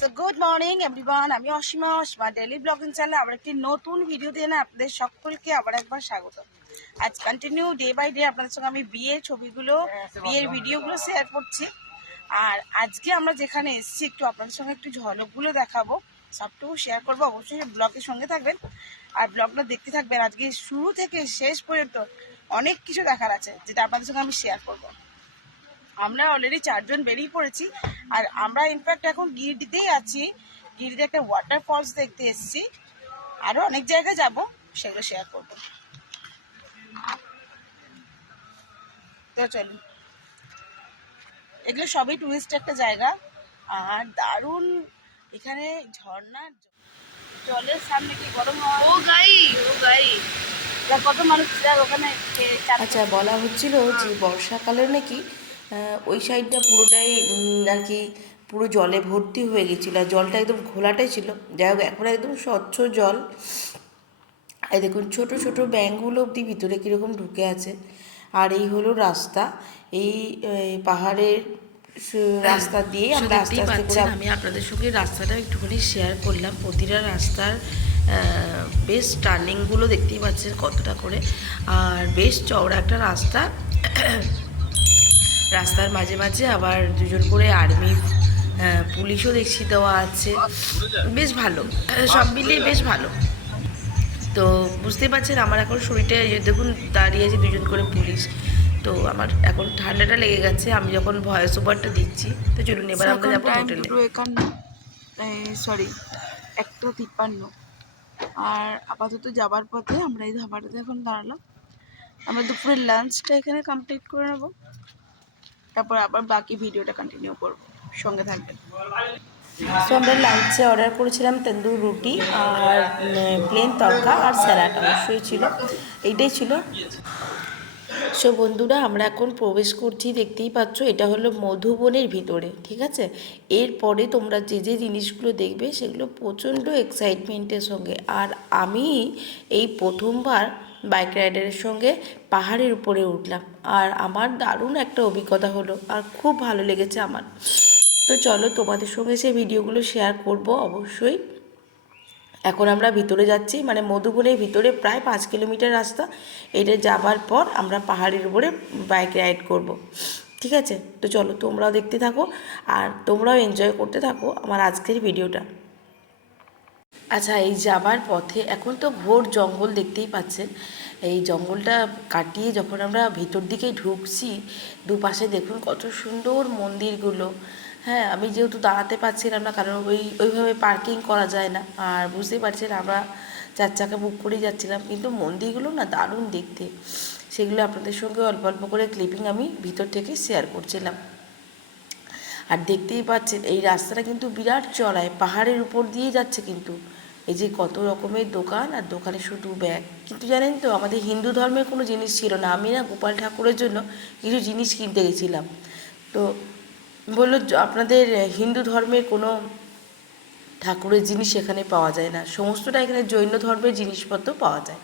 So good morning everyone, আমি Asima daily blogging চ্যানেলে আবার একটি নতুন ভিডিও দিয়ে আপনাদের সকলকে আবার একবার স্বাগত। আজ কন্টিনিউ ডে বাই ডে আপনাদের সঙ্গে আমি বিয়ের ছবিগুলো, বিয়ের ভিডিওগুলো শেয়ার করছি। আর আজকে আমরা যেখানে এসেছি একটু আপনাদের সঙ্গে একটু ঝলকগুলো দেখাবো, সবটুকু শেয়ার করবো। অবশ্যই ব্লগের সঙ্গে থাকবেন আর ব্লগটা দেখতে থাকবেন। আজকে শুরু থেকে শেষ পর্যন্ত অনেক কিছু দেখার আছে, যেটা আপনাদের সঙ্গে আমি শেয়ার করবো। আমরা অলরেডি 4 জন বেরিয়ে পড়েছি আর আমরা ইনফ্যাক্ট এখন গিরিডিতেই আছি। গিরিডিতে একটা ওয়াটার ফলস দেখতে এসেছি, আরও অনেক জায়গায় যাব, সেগুলো শেয়ার করবো। তো চলুন, এগুলো সবই টুরিস্ট একটা জায়গা আর দারুণ এখানে ঝর্ণা, জলের সামনে কি গরম হয়, ও গাই কত মানুষ ওখানে। আচ্ছা, বলা হচ্ছিল যে বর্ষাকালে নাকি ওই সাইডটা পুরোটাই আর কি পুরো জলে ভর্তি হয়ে গেছিলো, আর জলটা একদম ঘোলাটাই ছিল। যাই হোক, এখন একদম স্বচ্ছ জল। এই দেখুন, ছোট ছোট ব্যাঙগুলো অবধি ভিতরে কীরকম ঢুকে আছে। আর এই হলো রাস্তা, এই পাহাড়ের রাস্তা দিয়ে আমরা আস্তে আস্তে করে, আমি আপনাদের সঙ্গে রাস্তাটা একটুখানি শেয়ার করলাম। প্রতিটা রাস্তার বেশ টার্নিংগুলো দেখতেই পাচ্ছেন কতটা করে, আর বেশ চওড়া একটা রাস্তা। রাস্তার মাঝে মাঝে আবার দুজন করে আর্মি পুলিশও দেখছি দেওয়া আছে। বেশ ভালো, সব মিলিয়ে বেশ ভালো। তো বুঝতেই পারছেন আমার এখন শরীরটা, দেখুন দাঁড়িয়ে আছে দুজন করে পুলিশ। তো আমার এখন ঠান্ডাটা লেগে গেছে আমি যখন ভয়েস ওভারটা দিচ্ছি। তো চলুন এবার আমরা যাবো হোটেলে। 1:53 আর আপাতত যাবার পথে আমরা এই ধাবাটাতে এখন দাঁড়ালাম। আমরা দুপুরের লাঞ্চটা এখানে কমপ্লিট করে নেবো, তারপর আবার বাকি ভিডিওটা কন্টিনিউ করবো, সঙ্গে থাকবেন। সো আমরা লাঞ্চে অর্ডার করেছিলাম তন্দুর রুটি আর প্লেন তড়কা আর স্যালাড অবশ্যই ছিল, এইটাই ছিল। সো বন্ধুরা, আমরা এখন প্রবেশ করছি, দেখতেই পাচ্ছ এটা হলো মধুবনের ভিতরে, ঠিক আছে। এরপরে তোমরা যে যে জিনিসগুলো দেখবে সেগুলো প্রচণ্ড এক্সাইটমেন্টের সঙ্গে। আর আমি এই প্রথমবার বাইক রাইডারের সঙ্গে পাহাড়ের উপরে উঠলাম, আর আমার দারুণ একটা অভিজ্ঞতা হলো আর খুব ভালো লেগেছে আমার। তো চলো তোমাদের সঙ্গে সেই ভিডিওগুলো শেয়ার করব অবশ্যই। এখন আমরা ভিতরে যাচ্ছি, মানে মধুবনের ভিতরে প্রায় 5 কিলোমিটার রাস্তা। এটা যাবার পর আমরা পাহাড়ের উপরে বাইক রাইড করব, ঠিক আছে। তো চলো তোমরাও দেখতে থাকো আর তোমরাও এনজয় করতে থাকো আমার আজকের ভিডিওটা। আচ্ছা, এই যাবার পথে এখন তো ঘোর জঙ্গল দেখতেই পাচ্ছেন। এই জঙ্গলটা কাটিয়ে যখন আমরা ভিতর দিকে ঢুকছি, দুপাশে দেখুন কত সুন্দর মন্দিরগুলো। হ্যাঁ, আমি যেহেতু দাঁড়াতে পারছিলাম না, কারণ ওইভাবে পার্কিং করা যায় না। আর বুঝতেই পারছেন আমরা 4 চাকা বুক করেই যাচ্ছিলাম, কিন্তু মন্দিরগুলো না দারুণ দেখতে। সেগুলো আপনাদের সঙ্গে অল্প অল্প করে ক্লিপিং আমি ভিতর থেকে শেয়ার করছিলাম। আর দেখতেই পাচ্ছেন এই রাস্তাটা কিন্তু বিরাট চড়ায়, পাহাড়ের উপর দিয়ে যাচ্ছে। কিন্তু এই যে কত রকমের দোকান, আর দোকানে শুধু ব্যাগ। কিন্তু জানেন তো, আমাদের হিন্দু ধর্মের কোনো জিনিস ছিল না। আমি না গোপাল ঠাকুরের জন্য কিছু জিনিস কিনতে গেছিলাম। তো বললো আপনাদের হিন্দু ধর্মের কোনো ঠাকুরের জিনিস এখানে পাওয়া যায় না, সমস্তটা এখানে জৈন ধর্মের জিনিসপত্র পাওয়া যায়।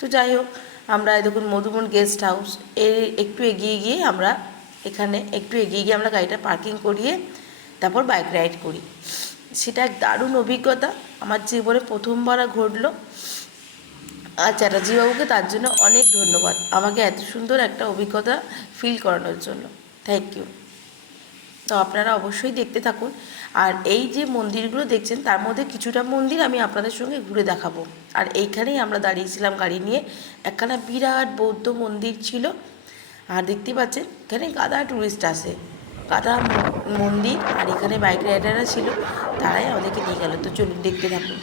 তো যাই হোক, আমরা দেখুন মধুবন গেস্ট হাউস এর একটু এগিয়ে গিয়ে আমরা আমরা গাড়িটা পার্কিং করিয়ে তারপর বাইক রাইড করি। সেটা এক দারুণ অভিজ্ঞতা, আমার জীবনে প্রথমবার ঘটলো। আর চ্যাটার্জিবাবুকে তার জন্য অনেক ধন্যবাদ, আমাকে এত সুন্দর একটা অভিজ্ঞতা ফিল করানোর জন্য। Thank you. তো আপনারা অবশ্যই দেখতে থাকুন। আর এই যে মন্দিরগুলো দেখছেন, তার মধ্যে কিছুটা মন্দির আমি আপনাদের সঙ্গে ঘুরে দেখাবো। আর এইখানেই আমরা দাঁড়িয়েছিলাম গাড়ি নিয়ে, একখানা বিরাট বৌদ্ধ মন্দির ছিল। আর দেখতে পাচ্ছেন এখানে গাদা টুরিস্ট আসে, গাদা মন্দির। আর এখানে বাইক রাইডাররা ছিল, তারাই আমাদেরকে নিয়ে গেল। তো চলুন দেখতে থাকুন।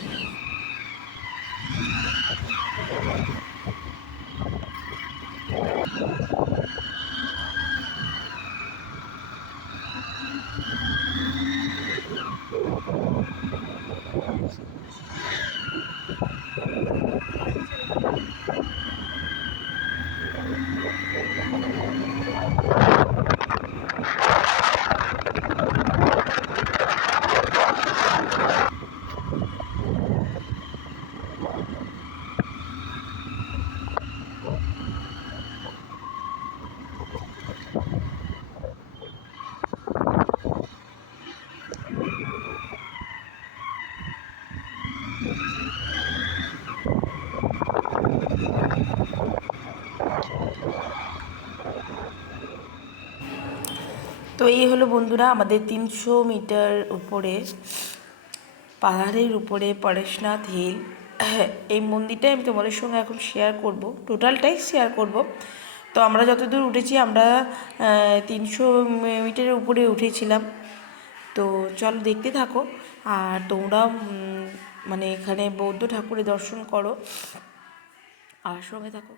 তো এই হলো বন্ধুরা আমাদের 300 মিটার উপরে পাহাড়ের উপরে পরেশনাথ হিল। এই মন্দিরটাই আমি তোমাদের সঙ্গে এখন শেয়ার করব, টোটালটাই শেয়ার করব। তো আমরা যতদূর উঠেছি, আমরা 300 মিটারের উপরে উঠেছিলাম। তো চলো দেখতে থাকো, আর তোমরাও মানে এখানে বৌদ্ধ ঠাকুরের দর্শন করো আর সঙ্গে থাকো।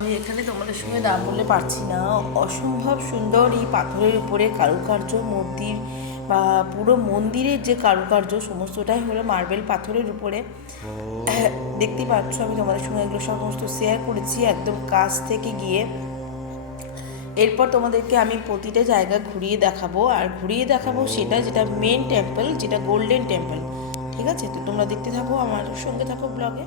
আমি এখানে তোমাদের সঙ্গে না বললে পারছি না, অসম্ভব সুন্দর এই পাথরের উপরে কারুকার্য, মূর্তির বা পুরো মন্দিরের যে কারুকার্য সমস্তটাই হলো মার্বেল পাথরের উপরে। দেখতেই পাচ্ছ, আমি তোমাদের সঙ্গে এগুলো সমস্ত শেয়ার করেছি একদম কাছ থেকে গিয়ে। এরপর তোমাদেরকে আমি প্রতিটা জায়গা ঘুরিয়ে দেখাবো, আর ঘুরিয়ে দেখাবো সেটা যেটা মেন টেম্পল, যেটা গোল্ডেন টেম্পল। ঠিক আছে, তো তোমরা দেখতে থাকো, আমার সঙ্গে থাকো ব্লগে।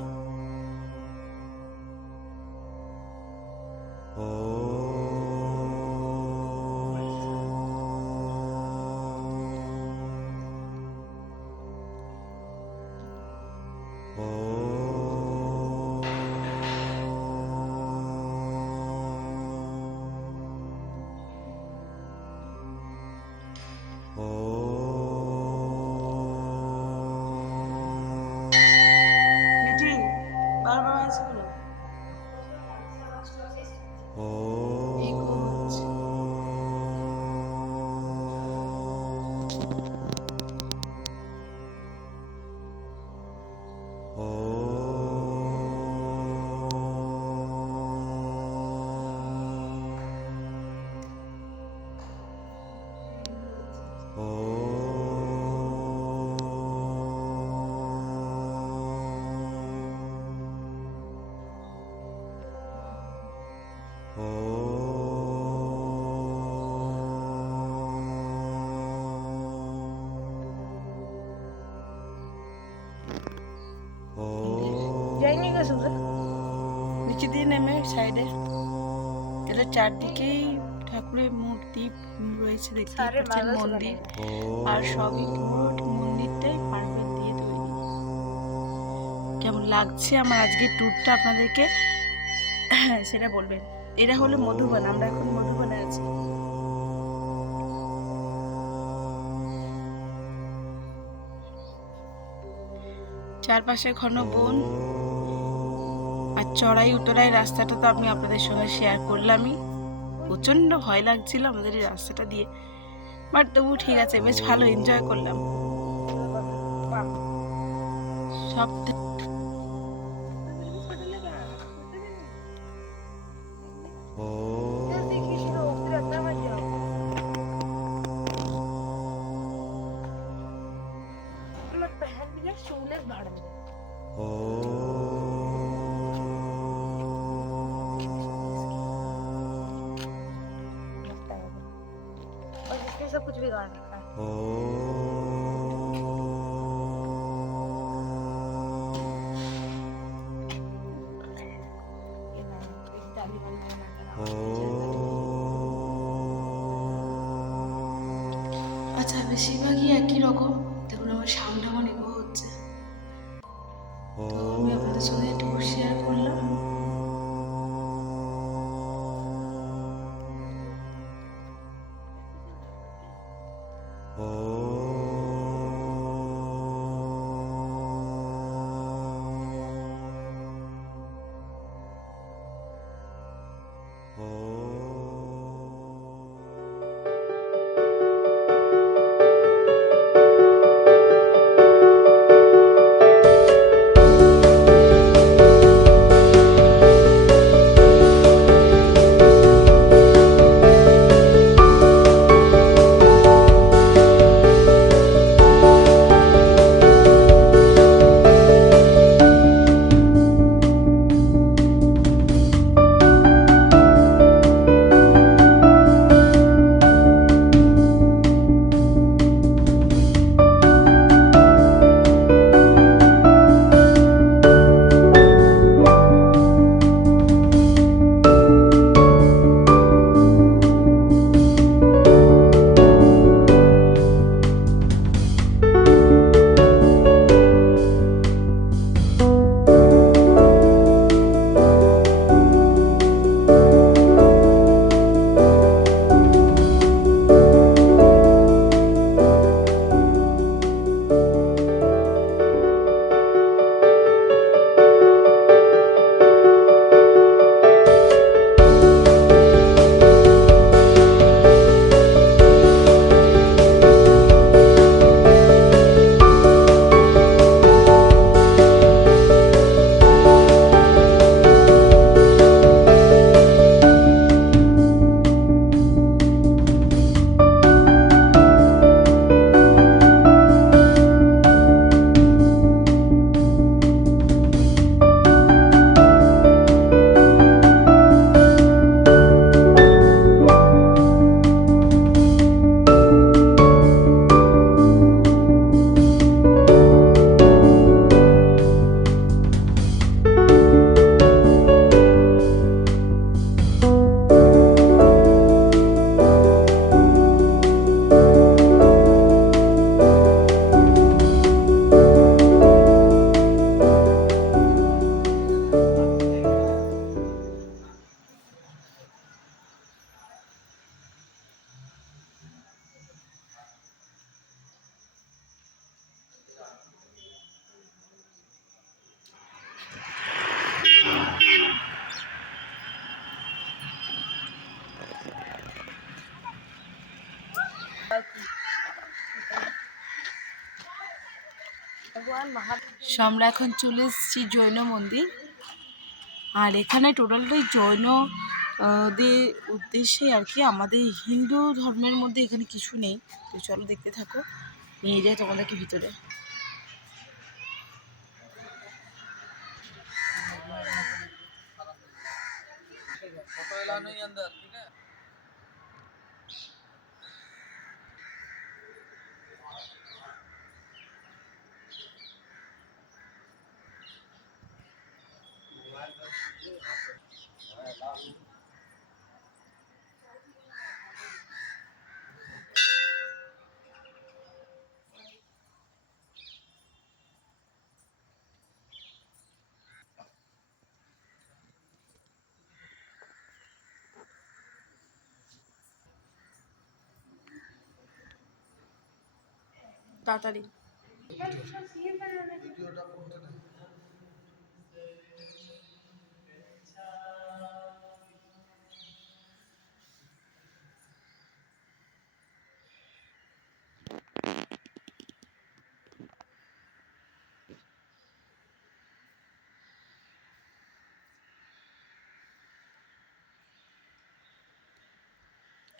যাইনি গো সুন্দর নিচে দিয়ে নেমে সাইডে এটা চারদিকেই ঠাকুরের মূর্তি রয়েছে, দেখতে পাচ্ছেন মন্দির, আর সবই পুরো মন্দিরটাই মার্বেল দিয়ে তৈরি। কেমন লাগছে আমার আজকের ট্যুরটা আপনাদেরকে সেটা বলবেন। এটা হলো মধুবন, আমরা এখন মধুবনে আছি। চারপাশে ঘন বন আর চড়াই উতরাই রাস্তাটা তো আমি আপনাদের সঙ্গে শেয়ার করলামই। প্রচন্ড ভয় লাগছিল আমাদের এই রাস্তাটা দিয়ে, বাট তবু ঠিক আছে, বেশ ভালো এনজয় করলাম। সব सब कुछ बिगाड़ रखा है। আচ্ছা, বেশিরভাগই একই রকম। দেখুন আমার সাউন্ড আমার এগো হচ্ছে, তো আমি আপনাদের সঙ্গে একটু শেয়ার করলাম। আমরা এখন চলে এসেছি জৈন মন্দির, আর এখানে টোটালটাই জৈন দের উদ্দেশ্যে আর কি। আমাদের হিন্দু ধর্মের মধ্যে এখানে কিছু নেই। তো চলো দেখতে থাকো, নিয়ে যাই তোমাদেরকে ভিতরে। তাড়াতাড়ি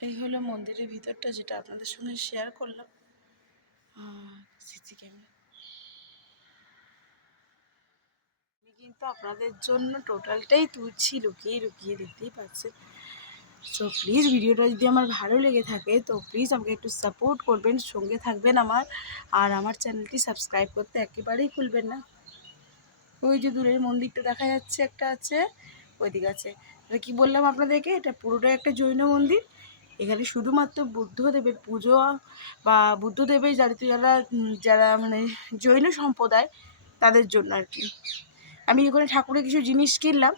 এই হলো মন্দিরের ভিতরটা, যেটা আপনাদের সঙ্গে শেয়ার করলাম। সিসি ক্যামেরা আমি কিন্তু আপনাদের জন্য টোটালটাই তুলছি লুকিয়ে লুকিয়ে, দেখতেই পাচ্ছেন। সো প্লিজ ভিডিওটা যদি আমার ভালো লেগে থাকে তো প্লিজ আমাকে একটু সাপোর্ট করবেন, সঙ্গে থাকবেন আমার। আর আমার চ্যানেলটি সাবস্ক্রাইব করতে একেবারেই ভুলবেন না। ওই যে দূরের মন্দিরটা দেখা যাচ্ছে, একটা আছে ওইদিকে আছে। এটা কি বললাম আপনাদেরকে, এটা পুরোটাই একটা জৈন মন্দির। এখানে শুধুমাত্র বুদ্ধদেবের পুজো বা বুদ্ধদেবের যারা যারা মানে জৈন সম্প্রদায় তাদের জন্য আর কি। আমি এখানে ঠাকুরের কিছু জিনিস কিনলাম,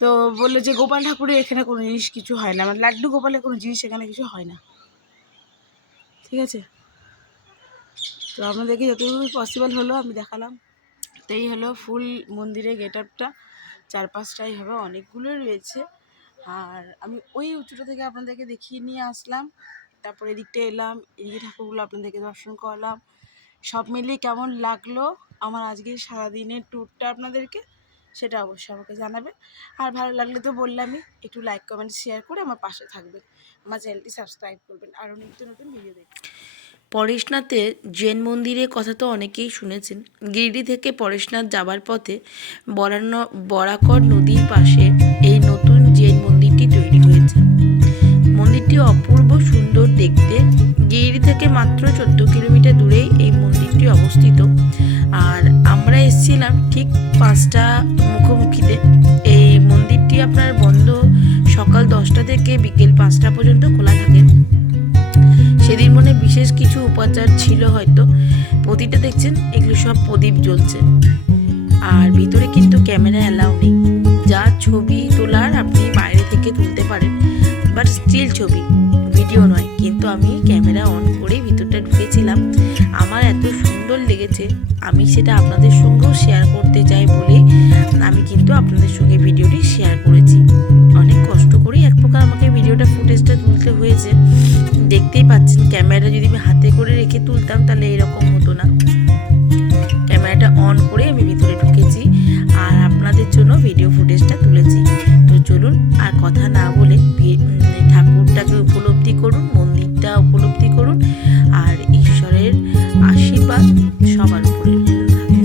তো বললো যে গোপাল ঠাকুরের এখানে কোনো জিনিস কিছু হয় না, মানে লাড্ডু গোপালের কোনো জিনিস এখানে কিছু হয় না, ঠিক আছে। তো আপনাদেরকে যতটুকু পসিবল হলো আমি দেখালাম। তো এই হলো ফুল মন্দিরের গেট আপটা, চারপাশটাই হবে, অনেকগুলো রয়েছে। আর আমি ওই উঁচুটা থেকে আপনাদেরকে দেখিয়ে নিয়ে আসলাম, তারপর এদিকটা এলাম, এদিকে ঠাকুরগুলো আপনাদেরকে দর্শন করলাম। সব মিলিয়ে কেমন লাগলো আমার আজকের সারাদিনের ট্যুরটা আপনাদেরকে, সেটা অবশ্যই আমাকে জানাবেন। আর ভালো লাগলে তো বললামই, একটু লাইক কমেন্ট শেয়ার করে আমার পাশে থাকবেন, আমার চ্যানেলটি সাবস্ক্রাইব করবেন, আরও নিত্য নতুন ভিডিও দেখবেন। পরেশনাথে জৈন মন্দিরের কথা তো অনেকেই শুনেছেন। গিরিডি থেকে পরেশনাথ যাবার পথে বরাকর নদীর পাশে এই নতুন জৈন মন্দিরটি তৈরি হয়েছে। মন্দিরটি অপূর্ব সুন্দর দেখতে। গিরিডি থেকে মাত্র 14 কিলোমিটার দূরেই এই মন্দিরটি অবস্থিত। আর আমরা এসেছিলাম ঠিক 5টা মুখোমুখিতে। এই মন্দিরটি আপনার বন্ধ সকাল 10টা থেকে বিকেল 5টা পর্যন্ত খোলা থাকে। সেদিন মনে বিশেষ কিছু উপাচার ছিল হয়তো। প্রতিটা দেখছেন এগুলো সব প্রদীপ জ্বলছে। আর ভিতরে কিন্তু ক্যামেরা অ্যালাউ নেই। যা ছবি তোলার আপনি বাইরে থেকে তুলতে পারেন, বাট স্টিল ছবি, ভিডিও নয়। কিন্তু আমি ক্যামেরা অন করে ভিতরটা ঢুকেছিলাম। আমার এত সুন্দর লেগেছে, আমি সেটা আপনাদের সঙ্গেও শেয়ার করতে চাই বলে আমি কিন্তু আপনাদের সঙ্গে ভিডিওটি শেয়ার করেছি। অনেক কষ্ট করেই এক প্রকার আমাকে ভিডিওটা ফুটেজটা তুলতে হয়েছে। দেখতেই পাচ্ছেন ক্যামেরাটা যদি আমি হাতে করে রেখে তুলতাম তাহলে এরকম হতো না। ক্যামেরাটা অন করে আমি ভিতরে ঢুকেছি আর আপনাদের জন্য ভিডিও ফুটেজটা তুলেছি। তো চলুন আর কথা না বলে ঠাকুরটাকে উপলব্ধি করুন, মন্দিরটা উপলব্ধি করুন, আর ঈশ্বরের আশীর্বাদ সবার উপরে থাকে।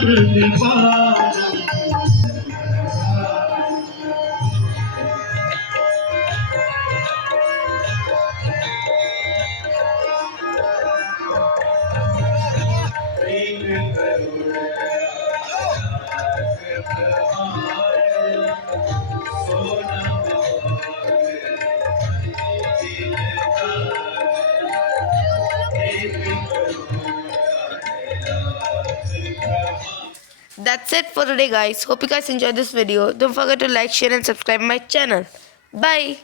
प्रतिपादम् That's it for today, guys. Hope you guys enjoyed this video. Don't forget to like, share, and subscribe my channel. Bye.